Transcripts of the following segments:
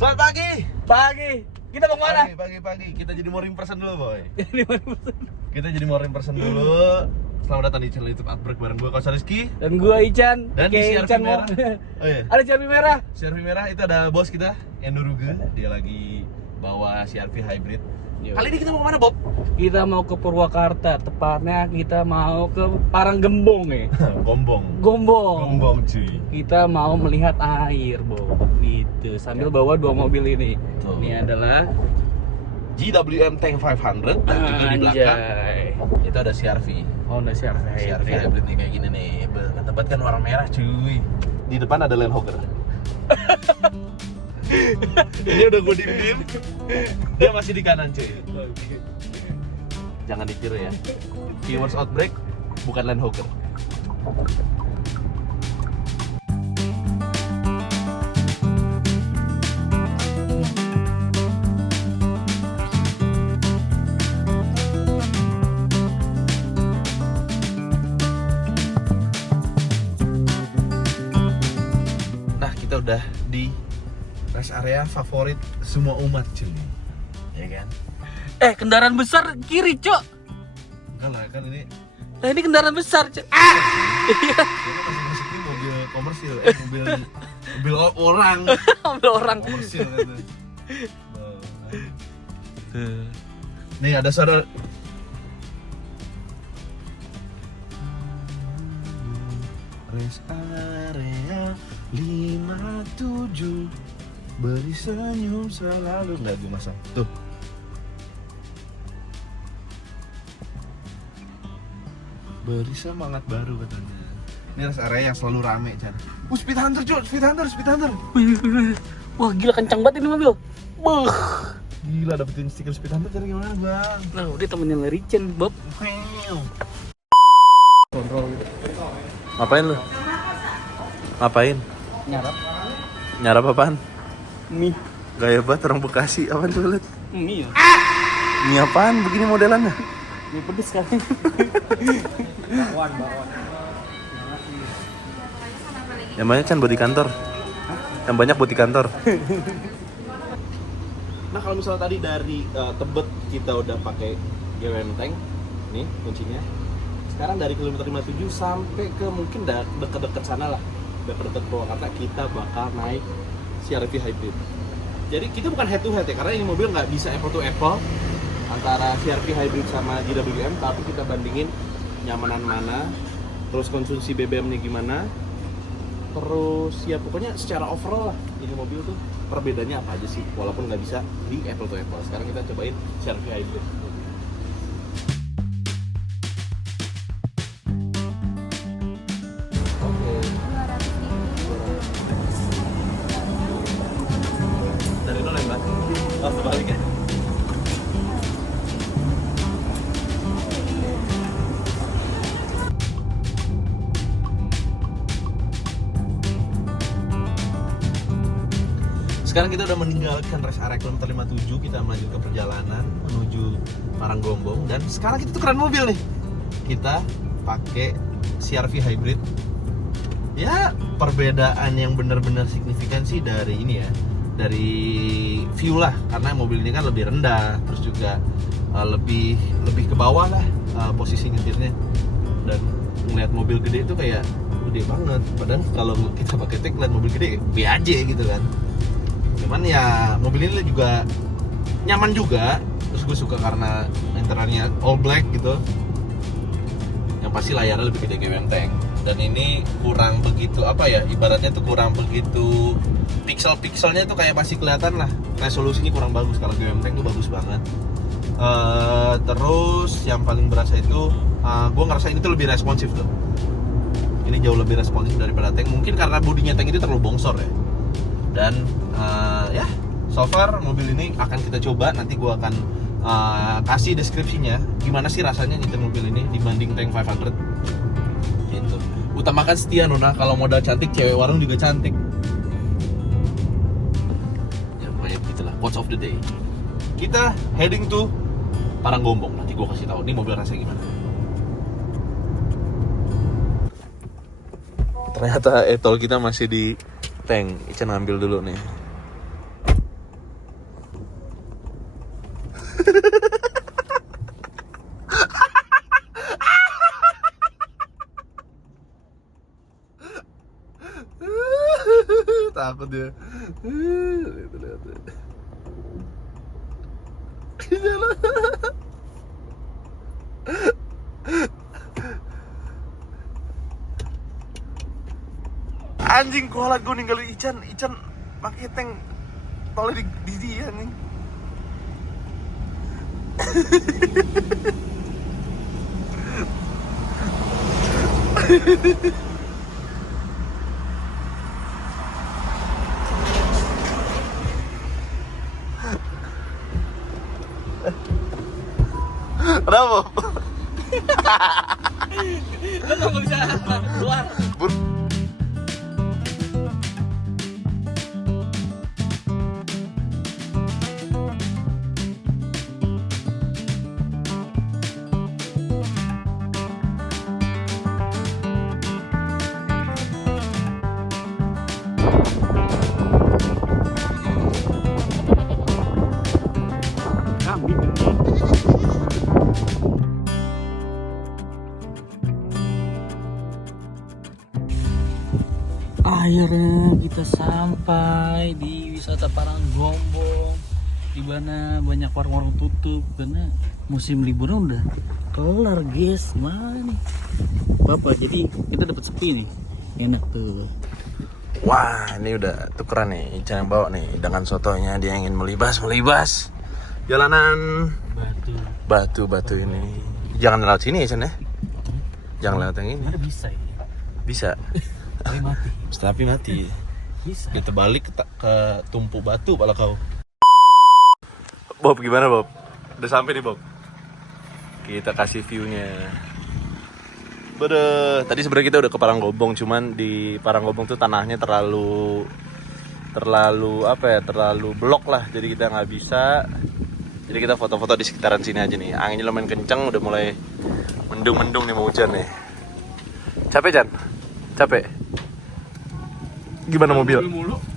Selamat pagi. Pagi. Kita mau kemana? Pagi. Kita jadi morning person dulu, boy. Ini mana? Kita jadi morning person dulu. Selamat datang di channel YouTube Outbreak bareng gue Kosa Rizky Dan gua Ican. dan di CRV Ican merah. Oh iya. Ada CRV merah. CRV merah itu ada bos kita, Enduruge. Dia lagi bawa CRV hybrid. Kali ini kita mau kemana, Bob? Kita mau ke Purwakarta. Tepatnya kita mau ke Paranggembong ya. Gombong. Cuy. Kita mau melihat air, Bo. Gitu. Sambil bawa dua mobil ini. Tuh. Ini adalah GWM Tank 500 dan juga di belakang itu ada CRV. Honda CRV CRV hybrid nih kayak gini nih. Tempat kan warna merah, cuy. Di depan ada Land Rover. Ini udah gue diem. Dia masih di kanan, cuy. Jangan ditiru ya. Viewers Outbreak bukan Land Rover. Nah, kita udah di rest area favorit semua umat, cuy. Ya kan? kendaraan besar kiri, Cok. Enggak lah, kan ini Nah, ini kendaraan besar, Cok. ini masih masuknya mobil komersil, mobil orang. Mobil orang. Komersil gitu. Nih ada suara rest area 57 beri senyum selalu. Nggak gue masang tuh. Beri semangat baru katanya. Ini rest area yang selalu rame, Chan. Speed Hunter, cuy, Speed Hunter. Wah, gila kencang banget ini mobil. Beuh. Gila, dapetin stiker Speed Hunter cara gimana, Bang? Nah, udah temennya Lericen, Bob. Kontrol. Ngapain lu? Ngapain? Nyarap Apaan? mie. Gaya banget orang Bekasi, apaan tuh liat? Mie ya. Ini apaan begini modelannya? Mie pedes kan. Bakwan. Yang banyak kan buat di kantor. Yang banyak buat di kantor. Nah, kalau misalnya tadi dari Tebet kita udah pakai GWM Tank, nih kuncinya. Sekarang dari kilometer 57 sampai ke mungkin deket-deket sana lah, deket-deket Purwakarta, kita bakal naik CRV hybrid. Jadi kita bukan head to head ya, karena ini mobil nggak bisa apple to apple antara CRV hybrid sama GWM, tapi kita bandingin nyamanan mana, terus konsumsi BBM-nya gimana, terus ya pokoknya secara overall lah ini mobil tuh perbedaannya apa aja sih, walaupun nggak bisa di apple to apple. Sekarang kita cobain CRV hybrid. Oke. Dari dulu ya, Mbak? Oh, sebaliknya. Sekarang kita udah meninggalkan rest area kilometer 57, kita melanjutkan perjalanan menuju Paranggombong, dan sekarang kita tukeran mobil nih. Kita pakai CRV hybrid. Ya, perbedaan yang benar-benar signifikan sih dari ini ya, dari view lah, karena mobil ini kan lebih rendah, terus juga lebih ke bawah lah posisi nyetirnya, dan ngeliat mobil gede itu kayak gede banget. Padahal kalau kita pakai tank ngeliat mobil gede B aja gitu kan. Cuman ya mobil ini juga nyaman juga, terus gue suka karena interiornya all black gitu. Yang pasti layarnya lebih gede GWM Tank, dan ini kurang begitu apa ya, ibaratnya tuh kurang begitu pixel-pixelnya tuh kayak masih kelihatan lah, resolusinya kurang bagus. Kalau GWM Tank tuh bagus banget. Terus yang paling berasa itu gue ngerasa ini tuh lebih responsif tuh. Ini jauh lebih responsif daripada Tank, mungkin karena bodinya Tank itu terlalu bongsor ya. Dan ya, so far mobil ini akan kita coba. Nanti gue akan kasih deskripsinya gimana sih rasanya nyetir mobil ini dibanding Tank 500 gitu. Utamakan setia, Nona. Kalau modal cantik, cewek warung juga cantik. Ya pokoknya begitulah, quotes of the day. Kita heading to Paranggombong. Nanti gue kasih tahu nih mobil rasanya gimana. Ternyata etol kita masih di tank. Ican ngambil dulu nih. takut dia. Lihat. Jalan. Anjing kuala gue ninggalin Ican pakai tank tolnya di dia nih. Kenapa? Lo nggak bisa keluar. Akhirnya kita sampai di wisata Paranggombong, di mana banyak warung-warung tutup karena musim liburan udah kelar, guys. Gimana nih Bapak? Jadi kita dapat sepi nih, enak tuh. Wah, ini udah tukeran nih, Ican yang bawa nih dengan sotonya, dia ingin melibas jalanan batu ini. Jangan lewat sini ya, Ican ya. Jangan lewat yang ini. Mana bisa ya? Bisa. Tapi mati. Bisa. Kita balik ke tumpu batu pala kau. Bob, gimana Bob? Udah sampai nih Bob. Kita kasih view-nya. Tadi sebenarnya kita udah ke Paranggombong, cuman di Paranggombong tuh tanahnya terlalu blok lah, jadi kita nggak bisa. Jadi kita foto-foto di sekitaran sini aja nih. Anginnya lumayan kencang, udah mulai mendung nih, mau hujan nih. Capek Jan? Capek? Gimana mobil?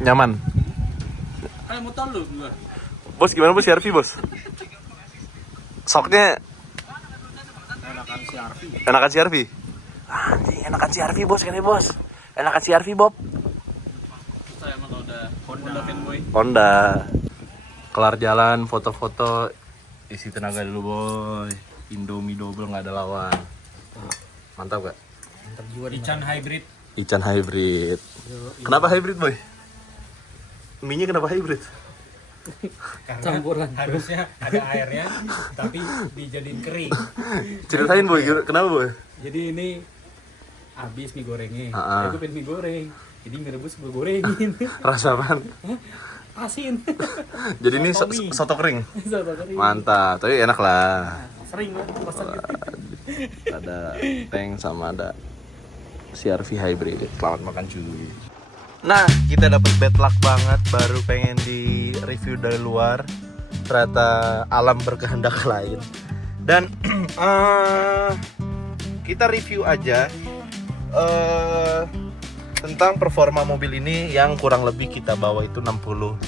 Nyaman? Kayak motor lu gua. Bos gimana bos, CR-V bos? Soknya enakan CR-V? Anjing, enakan CR-V bos kan ya bos? Enakan CR-V Bob? Saya emang udah Honda fanboy. Honda. Kelar jalan, foto-foto, isi tenaga dulu boy. Indomie double nggak ada lawan. Mantap gak? Mantap jiwa. Ican hybrid. Kenapa hybrid boy? Mie-nya kenapa hybrid? Karena campuran. harusnya ada airnya tapi dijadiin kering. Ceritain boy, kenapa boy? Jadi ini habis mie gorengnya. Ah. Aku pengen mie goreng. Jadi mie rebus gue gorengin. Rasa apaan? Asin. Jadi ini soto kering. Soto kering. Mantap, tapi enak lah. Sering lah pesan gitu. Ada tank sama ada CR-V hybrid. Selamat makan cuy. Nah, kita dapat bad luck banget, baru pengen di review dari luar, ternyata alam berkehendak lain. Dan kita review aja tentang performa mobil ini yang kurang lebih kita bawa itu 60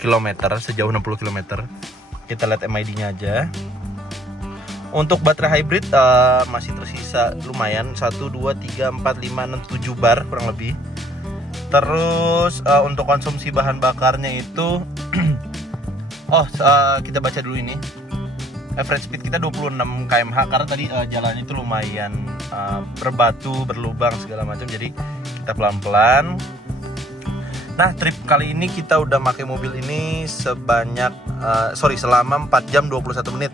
km, sejauh 60 km. Kita lihat MID-nya aja. Untuk baterai hybrid masih tersisa lumayan, 1, 2, 3, 4, 5, 6, 7 bar kurang lebih. Terus untuk konsumsi bahan bakarnya itu kita baca dulu ini. Average speed kita 26 km/h karena tadi jalannya itu lumayan berbatu, berlubang segala macam, jadi kita pelan-pelan. Nah, trip kali ini kita udah pakai mobil ini selama 4 jam 21 menit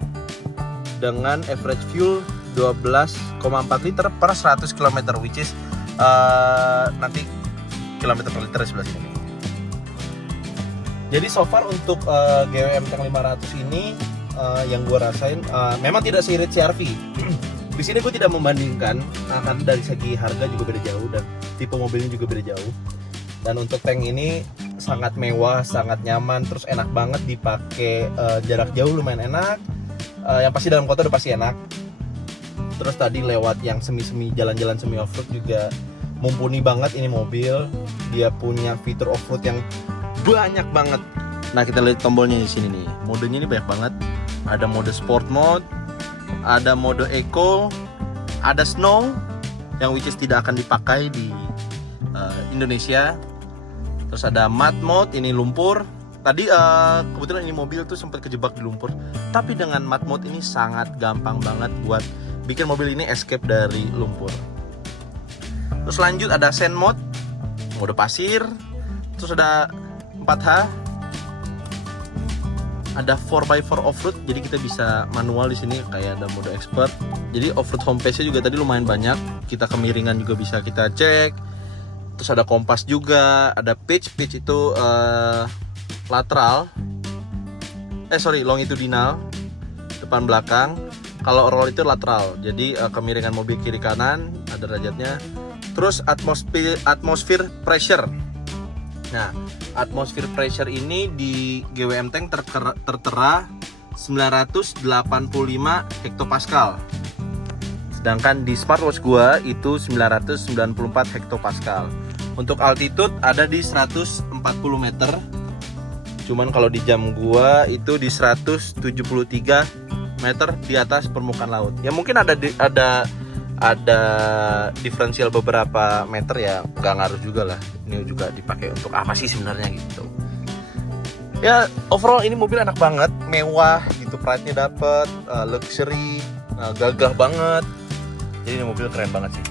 dengan average fuel 12,4 liter per 100 km, which is nanti kilometer per liter di sebelah sini nih. Jadi so far untuk GWM Tank 500 ini yang gue rasain memang tidak seirit CR-V. Di sini gue tidak membandingkan karena dari segi harga juga beda jauh dan tipe mobilnya juga beda jauh. Dan untuk tank ini sangat mewah, sangat nyaman, terus enak banget dipakai jarak jauh, lumayan enak. Yang pasti dalam kota udah pasti enak. Terus tadi lewat yang semi-semi jalan-jalan semi off-road juga mumpuni banget ini mobil. Dia punya fitur off-road yang banyak banget. Nah, kita lihat tombolnya di sini nih. Modenya ini banyak banget. Ada mode sport mode, ada mode eco, ada snow yang which is tidak akan dipakai di Indonesia. Terus ada mud mode, ini lumpur. Tadi kebetulan ini mobil tuh sempat kejebak di lumpur. Tapi dengan mud mode ini sangat gampang banget buat bikin mobil ini escape dari lumpur. Terus lanjut ada sand mode, mode pasir. Terus ada 4H, ada 4x4 off-road, jadi kita bisa manual di sini kayak ada mode expert. Jadi off-road home pace-nya juga tadi lumayan banyak. Kita kemiringan juga bisa kita cek. Terus ada kompas juga, ada pitch itu lateral. Longitudinal, depan belakang. Kalau roll itu lateral. Jadi kemiringan mobil kiri kanan ada derajatnya. Terus atmosphere pressure. Nah, atmosphere pressure ini di GWM Tank tertera 985 hektopascal. Sedangkan di smartwatch gua itu 994 hektopascal. Untuk altitude ada di 140 meter. Cuman kalau di jam gua itu di 173 meter di atas permukaan laut. Ya mungkin ada diferensial beberapa meter, ya nggak ngaruh juga lah. Ini juga dipakai untuk apa sih sebenarnya gitu. Ya overall ini mobil enak banget, mewah gitu, pride-nya dapet, luxury, gagah banget. Jadi ini mobil keren banget sih.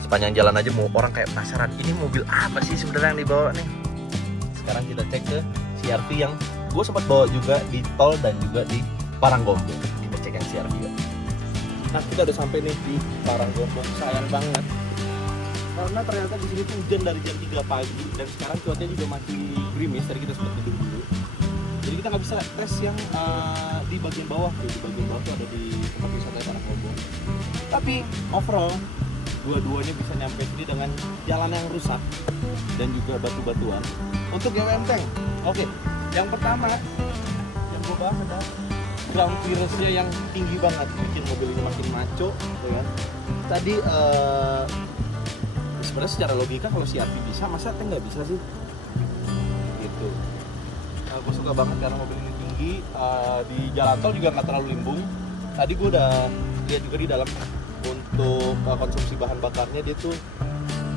Sepanjang jalan aja mau orang kayak penasaran, ini mobil apa sih sebenarnya yang dibawa nih. Sekarang kita cek ke CR-V yang gue sempat bawa juga di tol dan juga di Paranggombong. Kita cek yang CR-V ya. Nah, kita udah sampai nih di Paranggombong. Sayang banget karena ternyata di sini tuh hujan dari jam 3 pagi dan sekarang cuacanya juga masih gerimis. Tadi kita sempat tidur dulu. Jadi kita nggak bisa tes yang di bagian bawah. Di bagian bawah tuh ada di tempat wisata Paranggombong. Tapi overall dua-duanya bisa nyampe sini dengan jalan yang rusak dan juga batu-batuan. Untuk GWM Tank, oke. Yang pertama yang gue bahas adalah ground clearance-nya yang tinggi banget, bikin mobil ini makin maco, gitu kan. Tadi sebenarnya secara logika kalau CR-V bisa, masa Tank nggak bisa sih? Gitu. Gue suka banget karena mobil ini tinggi, di jalan tol juga nggak terlalu limbung. Tadi gue udah lihat juga di dalam untuk konsumsi bahan bakarnya dia tuh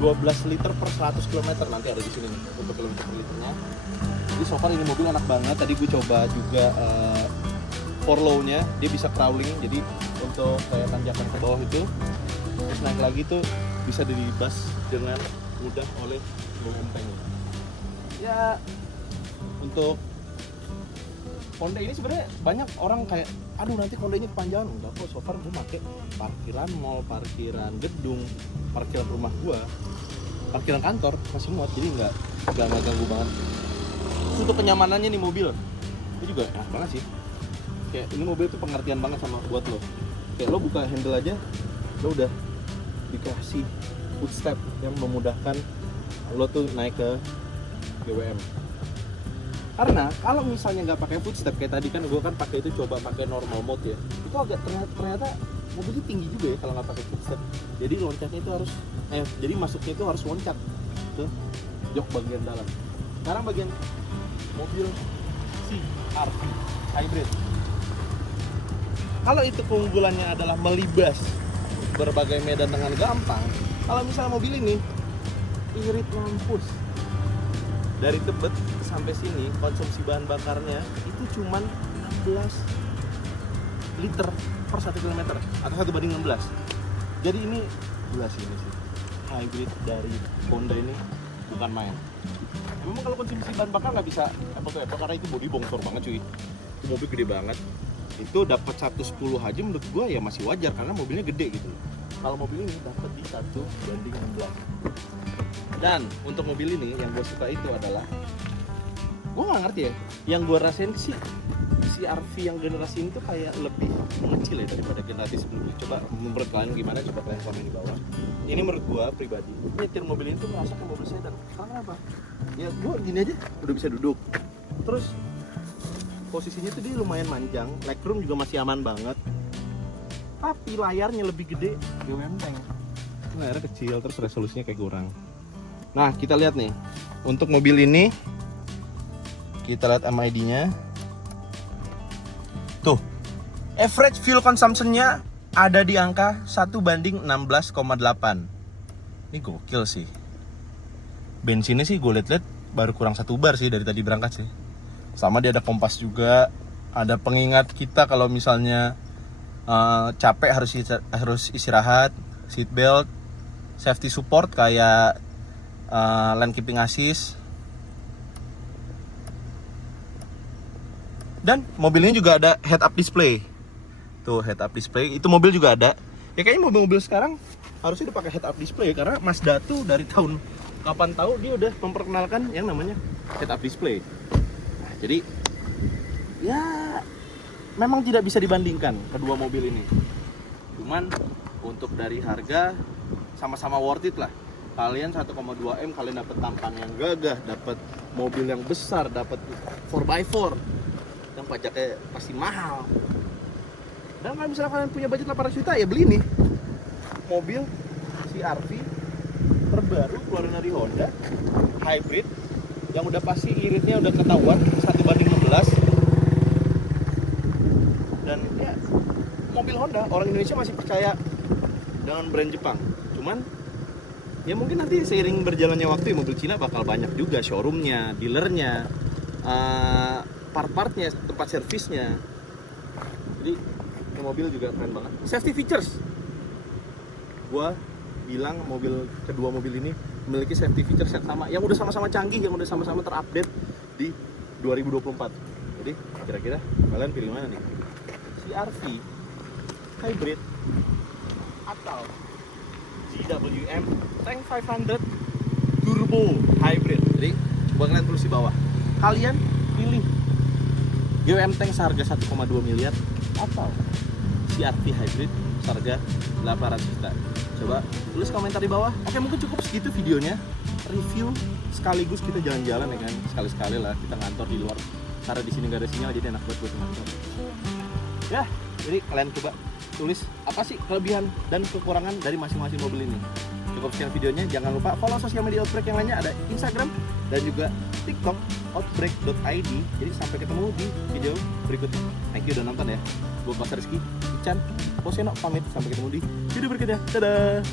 12 liter per 100 km, nanti ada di sini nih untuk kilometer per liternya. Jadi so far ini mobil enak banget. Tadi gue coba juga for low-nya, dia bisa crawling, jadi untuk kayak tanjakan ke bawah itu terus naik lagi tuh bisa dilibas dengan mudah oleh GWM Tank. Ya untuk Konde ini sebenarnya banyak orang kayak, aduh nanti kondenya kepanjangan. Enggak kok, so far gue pakai parkiran mall, parkiran gedung, parkiran rumah gue, parkiran kantor masih muat, jadi nggak ganggu banget. Untuk kenyamanannya nih mobil, itu juga enak banget sih. Kayak ini mobil tuh pengertian banget sama buat lo. Kayak lo buka handle aja, lo udah dikasih footstep yang memudahkan lo tuh naik ke GWM. Karena kalau misalnya nggak pakai footstep kayak tadi kan gue kan pakai itu, coba pakai normal mode ya, itu agak ternyata mobilnya tinggi juga ya kalau nggak pakai footstep. Jadi loncatnya itu harus jadi masuknya itu harus loncat ke jok bagian dalam. Sekarang bagian mobil CR-V hybrid. Kalau itu keunggulannya adalah melibas berbagai medan dengan gampang. Kalau misalnya mobil ini irit mampus. Dari Tebet sampai sini konsumsi bahan bakarnya itu cuman 16 liter per 1 km atau 1/16. Jadi ini gila sih ini sih. Hybrid dari Honda ini bukan main. Memang kalau konsumsi bahan bakar nggak bisa apple to apple karena itu bodi bongsor banget cuy. Itu mobil gede banget. Itu dapat 110 aja menurut gua ya masih wajar karena mobilnya gede gitu. Kalau mobil ini dapat di 1/16. Dan untuk mobil ini yang gue suka itu adalah, gue nggak ngerti ya, yang gue rasain sih CR-V yang generasi ini tuh kayak lebih mengecil ya daripada generasi sebelumnya. Coba menurut kalian gimana? Coba kalian komen di bawah. Ini menurut gue pribadi, nyetir mobil ini tuh merasa kayak mobil sedan. Karena apa? Ya gue gini aja udah bisa duduk. Terus posisinya tuh dia lumayan manjang, legroom juga masih aman banget. Tapi layarnya lebih gede GWM Tank. Layarnya kecil, terus resolusinya kayak kurang. Nah, kita lihat nih. Untuk mobil ini kita lihat MID-nya. Tuh. Average fuel consumption-nya ada di angka 1/16,8. Ini gokil sih. bensinnya sih gue liat-liat baru kurang 1 bar sih dari tadi berangkat sih. Sama dia ada kompas juga, ada pengingat kita kalau misalnya capek harus istirahat, seat belt, safety support kayak lane keeping assist. Dan mobilnya juga ada head up display. Tuh head up display, itu mobil juga ada. Ya kayaknya mobil-mobil sekarang harusnya udah pakai head up display karena Mazda tuh dari tahun kapan tahu dia udah memperkenalkan yang namanya head up display. Nah, jadi ya memang tidak bisa dibandingkan kedua mobil ini. Cuman untuk dari harga sama-sama worth it lah. Kalian 1,2 M, kalian dapat tampang yang gagah, dapat mobil yang besar, dapat 4x4 yang pajaknya pasti mahal. Dan kalau misalnya kalian punya budget 800 juta ya beli nih mobil CR-V terbaru keluaran dari Honda, hybrid, yang udah pasti iritnya udah ketahuan 1:16. Dan ya mobil Honda, orang Indonesia masih percaya dengan brand Jepang. Cuman ya mungkin nanti seiring berjalannya waktu ya mobil Cina bakal banyak juga showroomnya, dealernya, part-partnya, tempat servisnya. Jadi ini mobil juga keren banget. Safety features, gua bilang kedua mobil ini memiliki safety features yang sama, yang udah sama-sama canggih, yang udah sama-sama terupdate di 2024. Jadi kira-kira kalian pilih mana nih? CR-V hybrid atau GWM Tank 500 Turbo Hybrid? Jadi coba kalian tulis di bawah, kalian pilih GWM Tank seharga 1,2 miliar atau CR-V Hybrid seharga 800 juta. Coba tulis komentar di bawah. Oke, mungkin cukup segitu videonya. Review sekaligus kita jalan-jalan ya kan. Sekali-sekali lah kita ngantor di luar. Karena di sini nggak ada sinyal jadi enak buat ngantor. Ya, jadi kalian coba tulis apa sih kelebihan dan kekurangan dari masing-masing mobil ini. Cukup sekian videonya. Jangan lupa follow sosial media Outbreak yang lainnya, ada Instagram dan juga TikTok outbreak.id. Jadi sampai ketemu di video berikutnya. Thank you udah nonton ya. Gue Pak Rizky, Ican, Poseno pamit, sampai ketemu di video berikutnya. Dadah.